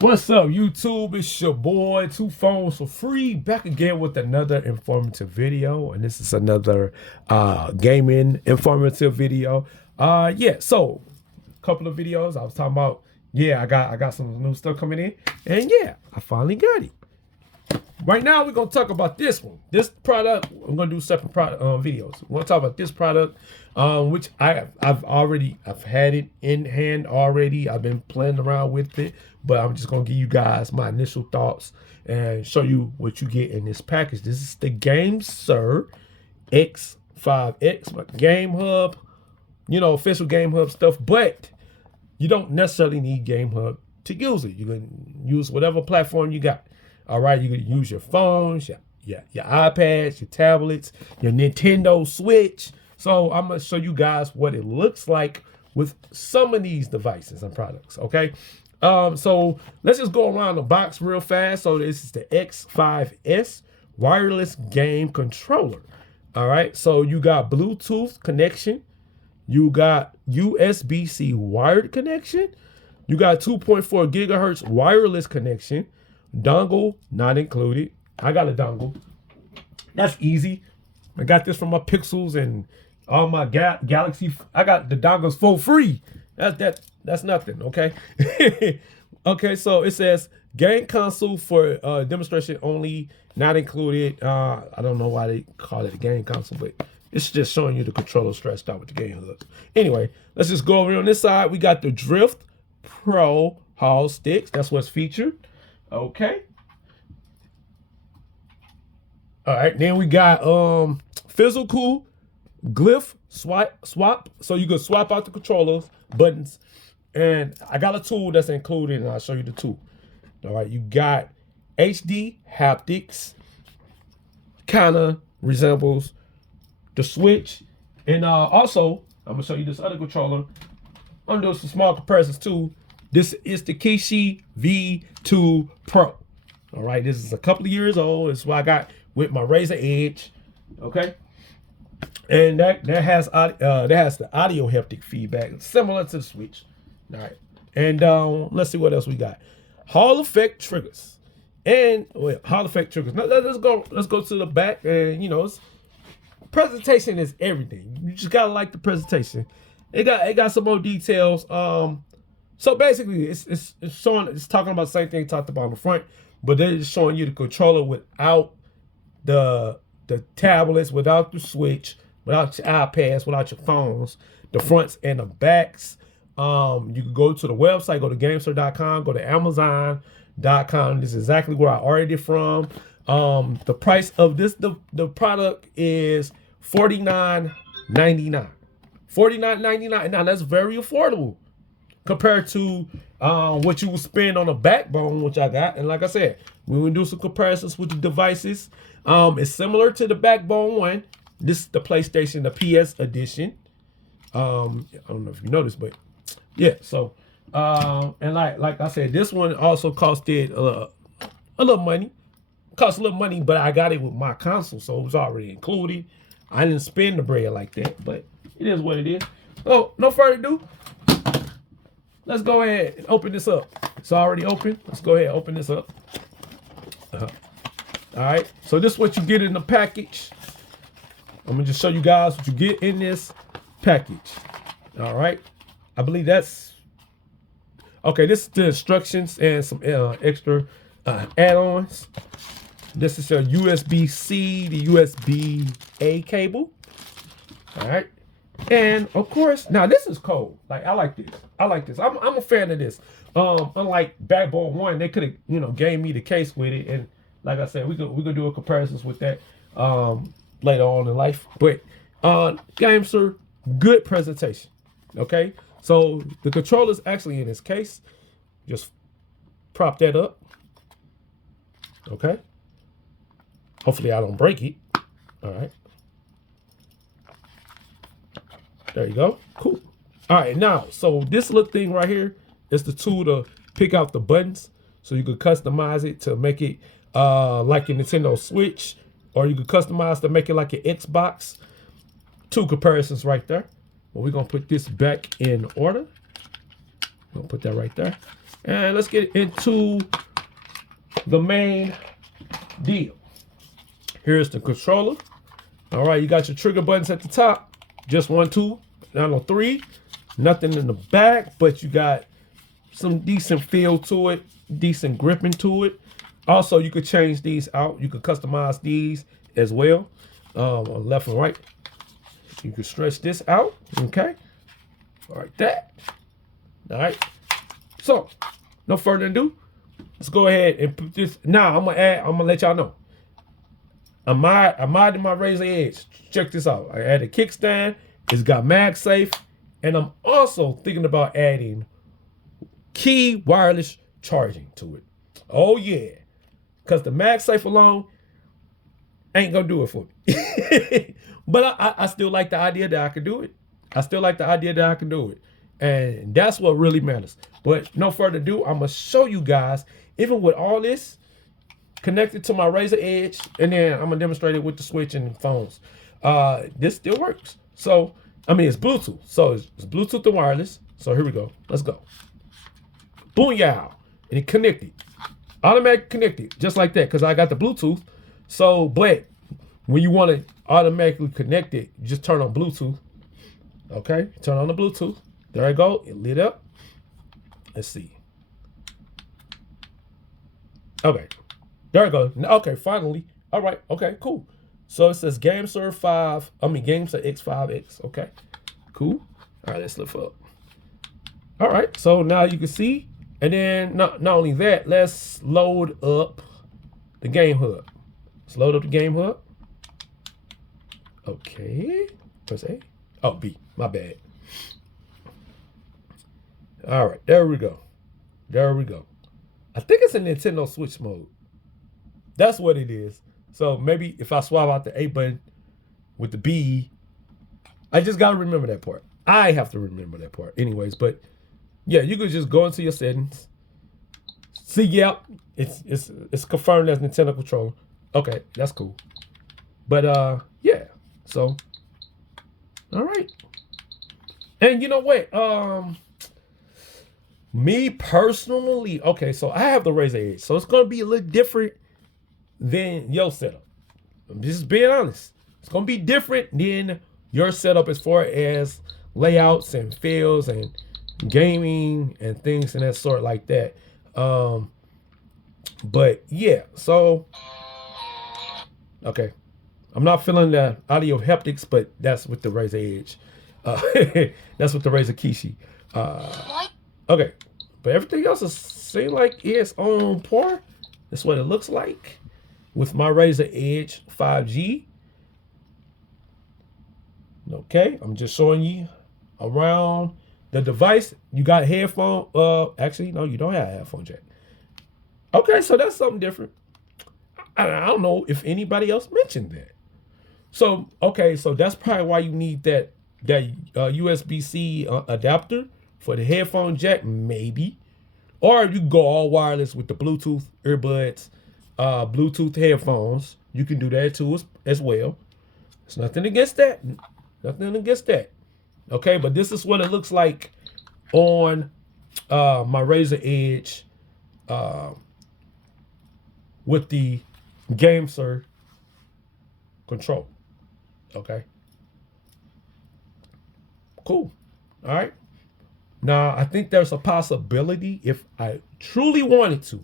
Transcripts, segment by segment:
What's up, YouTube? It's your boy, Two Phones for Free, back again with another informative video, and this is another gaming informative video. So a couple of videos I was talking about. I got some new stuff coming in, and I finally got it. Right now, we're gonna talk about this one. This product, I'm gonna do separate product videos. We're gonna talk about this product, which I've had it in hand already. I've been playing around with it, but I'm just gonna give you guys my initial thoughts and show you what you get in this package. This is the GameSir X5S Game Hub, official Game Hub stuff, but you don't necessarily need Game Hub to use it. You can use whatever platform you got. All right, you can use your phones, your iPads, your tablets, your Nintendo Switch. So I'm gonna show you guys what it looks like with some of these devices and products, okay? So let's just go around the box real fast. So this is the X5S wireless game controller. All right, so you got Bluetooth connection, you got USB-C wired connection, you got 2.4 gigahertz wireless connection, dongle not included. I got a dongle. That's easy. I got this from my Pixels and all my Galaxy. I got the dongles for free. That's nothing, okay? Okay, so it says game console for demonstration only, not included. I don't know why they call it a game console, but it's just showing you the controller stretched out with the game hooks. Anyway, let's just go over on this side. We got the Drift Pro Hall sticks. That's what's featured. Okay. All right, then we got physical Glyph Swap, so you can swap out the controllers, buttons, and I got a tool that's included, and I'll show you the tool. All right, you got HD Haptics, kind of resembles the Switch, and also I'm gonna show you this other controller. I'm gonna do some small comparisons too. This is the Kishi V2 Pro. All right, this is a couple of years old. It's what I got with my Razer Edge. Okay, and that has the audio haptic feedback, similar to the Switch. All right, and let's see what else we got. Hall effect triggers and Hall effect triggers. Now, let's go to the back, and presentation is everything. You just gotta like the presentation. It got some more details. So basically, it's talking about the same thing talked about on the front, but they're just showing you the controller without the tablets, without the Switch, without your iPads, without your phones, the fronts and the backs. You can go to the website, go to GameSir.com, go to Amazon.com. This is exactly where I ordered it from. The price of the product is $49.99. $49.99. Now that's very affordable compared to what you would spend on a backbone, which I got. And like I said, we will do some comparisons with the devices. It's similar to the backbone one. This is the PlayStation, the PS edition. I don't know if you noticed, but yeah. So and like I said, this one also costed a little money. Cost a little money, but I got it with my console, so it was already included. I didn't spend the bread like that, but it is what it is. So no further ado. Let's go ahead and open this up. It's already open. Let's go ahead and open this up. All right. So this is what you get in the package. I'm going to just show you guys what you get in this package. All right. I believe that's... Okay, this is the instructions and some extra add-ons. This is your USB-C, the USB-A cable. All right. And of course, now this is cold. Like I like this. I'm a fan of this. Unlike Backbone 1, they could have gave me the case with it, and like I said, we could do a comparisons with that later on in life. But GameSir, good presentation. Okay, so the controller's actually in this case. Just prop that up. Okay. Hopefully I don't break it. All right. There you go. Cool. All right, now, so this little thing right here is the tool to pick out the buttons. So you could customize it to make it like a Nintendo Switch, or you could customize to make it like an Xbox. Two comparisons right there. Well, we're going to put this back in order. We'll put that right there. And let's get into the main deal. Here's the controller. All right, you got your trigger buttons at the top. Just 1, 2, not no 3. Nothing in the back, but you got some decent feel to it, decent gripping to it. Also, you could change these out. You could customize these as well, on left and right. You can stretch this out, okay? Like that. All right. So, no further ado, let's go ahead and put this. Now, I'm gonna let y'all know. I'm modding my Razer Edge. Check this out. I added a kickstand. It's got MagSafe, and I'm also thinking about adding key wireless charging to it. Oh yeah, because the MagSafe alone ain't gonna do it for me. But I still like the idea that I can do it. I still like the idea that I can do it, and that's what really matters. But no further ado, I'm gonna show you guys, even with all this connected to my Razer Edge, and then I'm gonna demonstrate it with the Switch and phones. This still works. So, I mean, it's Bluetooth. So it's Bluetooth and wireless. So here we go. Let's go. Booyah. And it connected. Automatic connected. Just like that. Because I got the Bluetooth. So, but when you want to automatically connect it, you just turn on Bluetooth. Okay. Turn on the Bluetooth. There I go. It lit up. Let's see. Okay. There we go. Okay, finally. All right. Okay, cool. So it says GameSir X5S. Okay, cool. All right, let's lift up. All right, so now you can see. And then not only that, let's load up the Game Hub. Let's load up the Game Hub. Okay. Press A. Oh, B. My bad. All right, there we go. There we go. I think it's in Nintendo Switch mode. That's what it is. So maybe if I swap out the A button with the B, I just got to remember that part. I have to remember that part anyways. But yeah, you could just go into your settings. See, yep, it's confirmed as Nintendo controller. Okay, that's cool. But yeah, so all right. And you know what? Me personally, okay, so I have the Razer Edge, so it's gonna be a little different than your setup. I'm just being honest. It's gonna be different than your setup as far as layouts and feels and gaming and things and that sort like that. But yeah, so okay. I'm not feeling the audio haptics, but that's with the Razer Edge. That's with the Razer Kishi. Okay, but everything else is seem like it's on par. That's what it looks like with my Razer Edge 5G. Okay, I'm just showing you around the device. You got headphone. Actually, no, you don't have a headphone jack. Okay, so that's something different. I don't know if anybody else mentioned that. So okay, so that's probably why you need that USB-C adapter for the headphone jack, maybe. Or you can go all wireless with the Bluetooth earbuds, Bluetooth headphones. You can do that too as well. There's nothing against that. Nothing against that. Okay, but this is what it looks like on my Razer Edge with the GameSir control. Okay. Cool. All right. Now, I think there's a possibility, if I truly wanted to,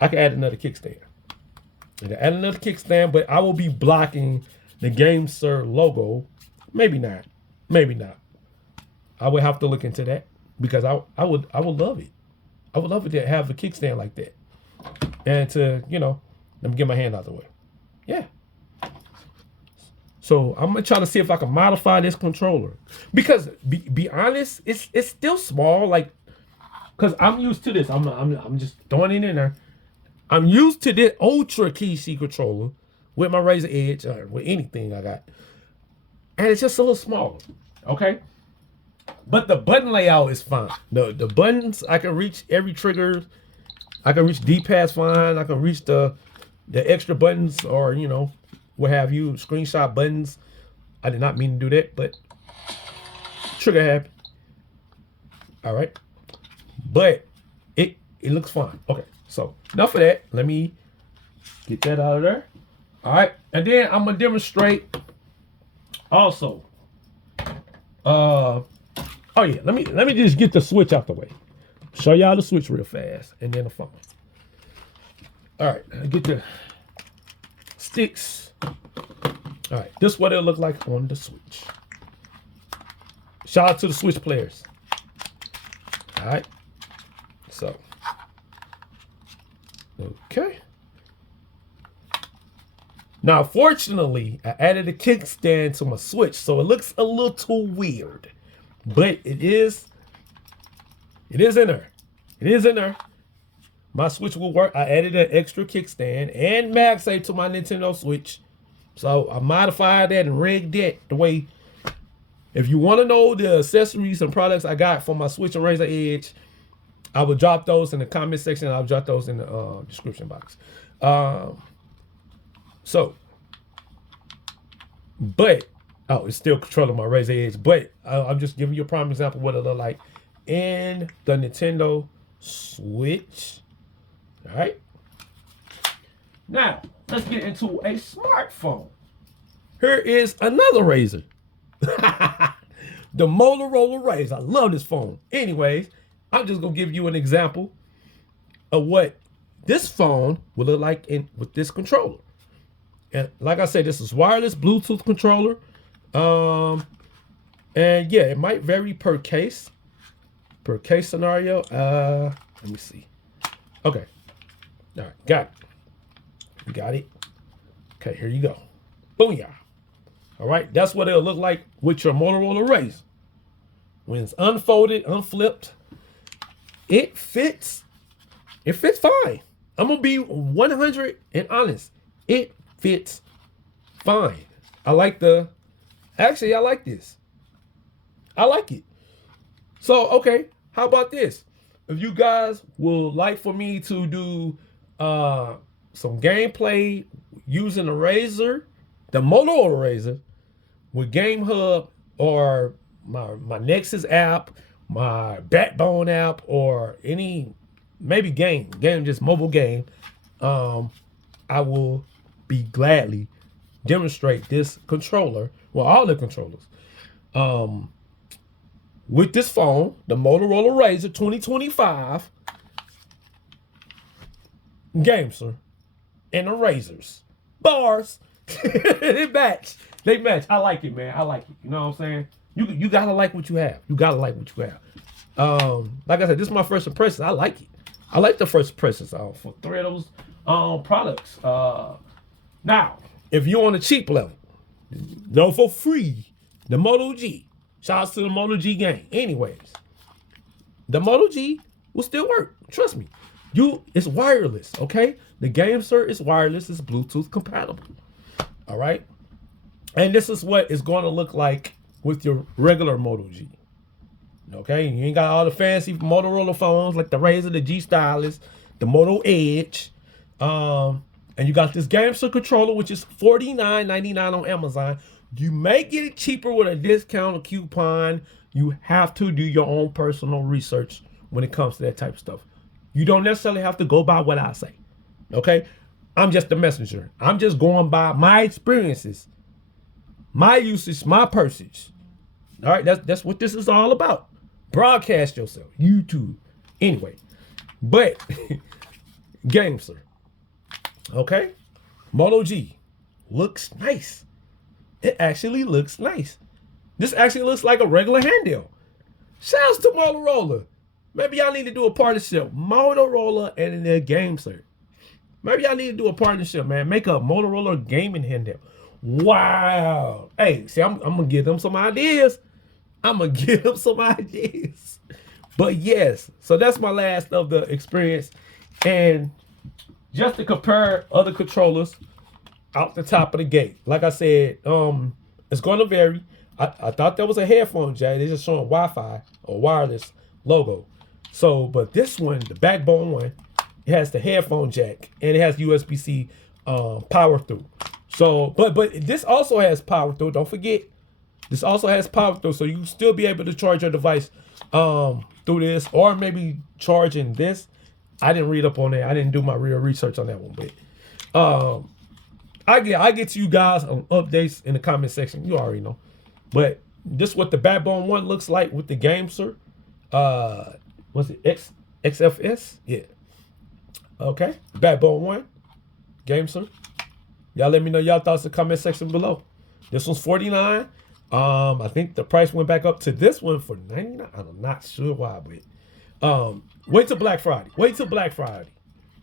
I could add another kickstand. I could add another kickstand, but I will be blocking the GameSir logo. Maybe not. Maybe not. I would have to look into that because I would love it. I would love it to have a kickstand like that. And to, let me get my hand out of the way. Yeah. So I'm gonna try to see if I can modify this controller because be honest, it's still small. Like, cause I'm used to this. I'm just throwing it in there. I'm used to this Ultra Kishi controller with my Razer Edge or with anything I got, and it's just a little smaller. Okay, but the button layout is fine. The buttons, I can reach every trigger. I can reach D-pads fine. I can reach the extra buttons or what have you, screenshot buttons. I did not mean to do that, but trigger happy. All right. but it looks fine. Okay, so enough of that. Let me get that out of there. All right, and then I'm gonna demonstrate also. Oh yeah, let me just get the switch out the way. Show y'all the switch real fast, and then the phone. All right, get the sticks. All right, this is what it'll look like on the switch. Shout out to the switch players. All right, so okay. Now, fortunately, I added a kickstand to my switch, so it looks a little weird, but it is in there. It is in there. My switch will work. I added an extra kickstand and MagSafe to my Nintendo Switch, so I modified that and rigged it the way. If you want to know the accessories and products I got for my Switch and Razer Edge, I will drop those in the comment section. I'll drop those in the description box. It's still controlling my Razer Edge, but I'm just giving you a prime example of what it look like in the Nintendo Switch. All right. Now, let's get into a smartphone. Here is another Razer. The Motorola Razer. I love this phone. Anyways, I'm just going to give you an example of what this phone will look like with this controller. And like I said, this is wireless Bluetooth controller. And yeah, it might vary per case scenario. Let me see. Okay. All right, got it. You got it. Okay, here you go. Booyah. All right, that's what it'll look like with your Motorola Razer. When it's unfolded, unflipped, it fits. It fits fine. I'm gonna be 100 and honest. It fits fine. I like this. I like it. So, okay, how about this? If you guys would like for me to do some gameplay using the Razer, the Motorola Razer, with Game Hub or my Nexus app, my Backbone app, or any maybe game just mobile game, I will be gladly demonstrate this controller, well, all the controllers, with this phone, the Motorola Razer 2025 GameSir, and the Razers bars. They match. I like it, man. I like it. You know what I'm saying? You gotta like what you have. Like I said, this is my first impression. I like it. I like the first impressions for 3 of those products. Now, if you're on a cheap level, for free, the Moto G. Shouts to the Moto G gang. Anyways, the Moto G will still work. Trust me. It's wireless, okay? The GameSir is wireless. It's Bluetooth compatible. All right? And this is what it's going to look like with your regular Moto G. Okay? You ain't got all the fancy Motorola phones like the Razer, the G Stylus, the Moto Edge. And you got this GameSir controller, which is $49.99 on Amazon. You may get it cheaper with a discount or coupon. You have to do your own personal research when it comes to that type of stuff. You don't necessarily have to go by what I say. Okay? I'm just the messenger. I'm just going by my experiences, my usage, my pursuits. All right? That's what this is all about. Broadcast yourself. YouTube. Anyway. But GameSir. Okay? Moto G looks nice. It actually looks nice. This actually looks like a regular handheld. Shouts to Motorola. Maybe y'all need to do a partnership. Motorola and their GameSir. Maybe y'all need to do a partnership, man. Make a Motorola gaming handheld. Wow. Hey, see, I'm going to give them some ideas. But yes, so that's my last of the experience. And just to compare other controllers out the top of the gate. Like I said, it's going to vary. I thought that was a headphone jack. They're just showing Wi-Fi or wireless logo. So, but this one, the Backbone one, it has the headphone jack and it has USB-C power through. So, but this also has power through. Don't forget, this also has power through, so you still be able to charge your device through through this, or maybe charging this. I didn't read up on that. I didn't do my real research on that one, but I get to you guys on updates in the comment section. You already know. But this is what the Backbone one looks like with the GameSir. Was it X5S? Yeah. Okay. Backbone one, GameSir. Y'all let me know y'all thoughts in the comment section below. This one's $49. I think the price went back up to this one for $99. I'm not sure why, but wait till Black Friday. Wait till Black Friday.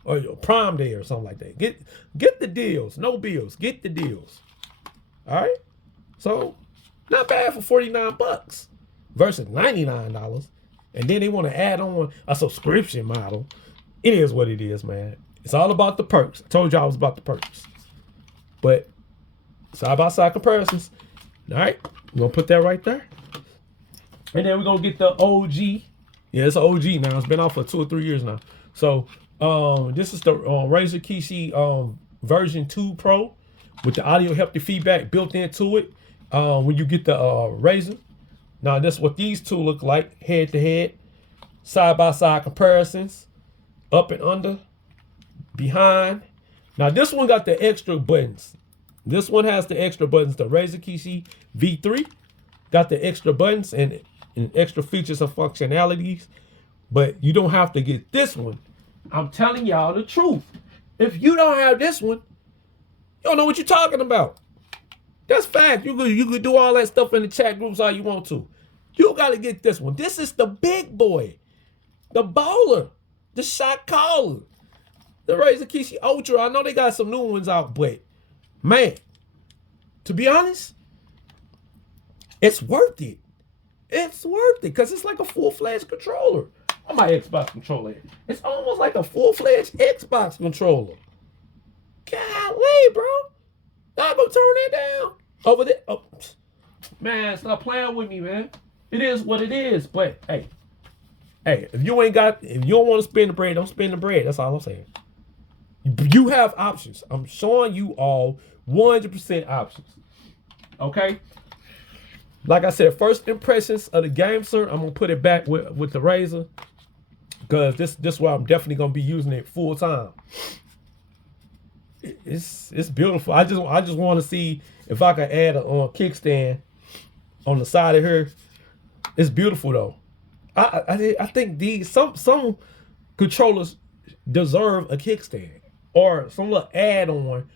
Or Prime Day or something like that. Get the deals. No bills. Get the deals. Alright? So, not bad for 49 bucks versus $99. And then they want to add on a subscription model. It is what it is, man. It's all about the perks. I told y'all it was about the perks. But side-by-side comparisons. Alright? We're going to put that right there. And then we're going to get the OG. Yeah, it's an OG now. It's been out for 2 or 3 years now. So, this is the Razer Kishi version 2 Pro with the audio haptic feedback built into it when you get the Razer. Now, this is what these two look like head-to-head, side-by-side comparisons, up and under, behind. Now, this one got the extra buttons. This one has the extra buttons. The Razer Kishi V3 got the extra buttons and extra features and functionalities, but you don't have to get this one. I'm telling y'all the truth. If you don't have this one, you don't know what you're talking about. That's fact. You could do all that stuff in the chat groups all you want to. You got to get this one. This is the big boy, the bowler, the shot caller, the Razer Kishi Ultra. I know they got some new ones out, but man, to be honest, it's worth it. It's worth it because it's like a full-fledged controller. On my Xbox controller, it's almost like a full-fledged Xbox controller. Golly, bro. I'm gonna turn that down over there. Oh, man, stop playing with me, man. It is what it is. But hey, if you don't want to spend the bread, don't spend the bread. That's all I'm saying. You have options. I'm showing you all 100% options. Okay. Like I said, first impressions of the GameSir, I'm gonna put it back with the Razer because this why I'm definitely gonna be using it full time. It's beautiful. I just want to see if I can add a kickstand on the side of here. It's beautiful though. I think some controllers deserve a kickstand or some little add-on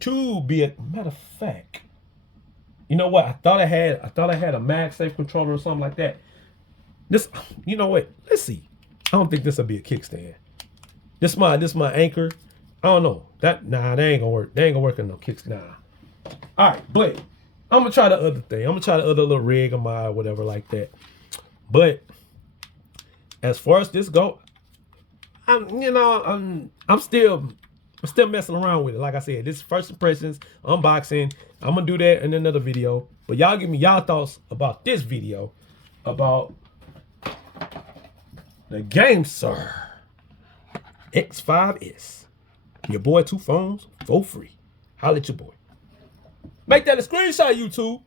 to be a matter of fact. You know what? I thought I had a MagSafe controller or something like that. This, you know what? Let's see. I don't think this will be a kickstand. This my anchor. I don't know. They ain't gonna work. They ain't gonna work on no kickstand. Nah. All right, but I'm gonna try the other thing. I'm gonna try the other little rig of mine or whatever like that. But as far as this go, I'm still messing around with it. Like I said, this is first impressions, unboxing. I'm gonna do that in another video. But y'all give me y'all thoughts about this video about the GameSir X5S. Your boy 2 phones for free. Holla at your boy. Make that a screenshot, YouTube.